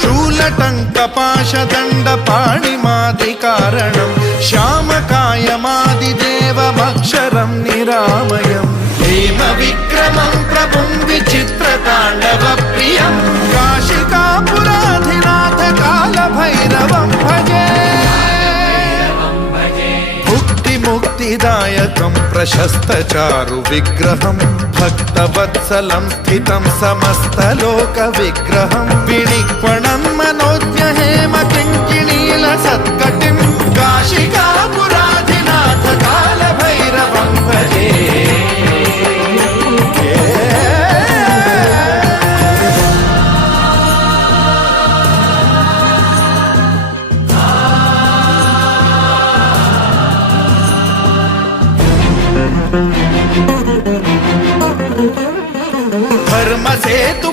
शूलटङ्कपाशदण्डपाणिमादिकारणं श्यामकायमादिदेवमक्षरं निरामयम् हेमविक्रमं प्रभुं विचित्रताण्डवप्रियं काशिकापुराधिनाथ कालभैरवं भजे मुक्तिदायकं प्रशस्तचारु विग्रहं भक्तवत्सलं स्थितं समस्तलोकविग्रहं विनिक्वणं मनोज्ञहेम किङ्किणीलसत्कटिं काशिकापुराधिनाथ कालभैरवं भजे धर्मसेतु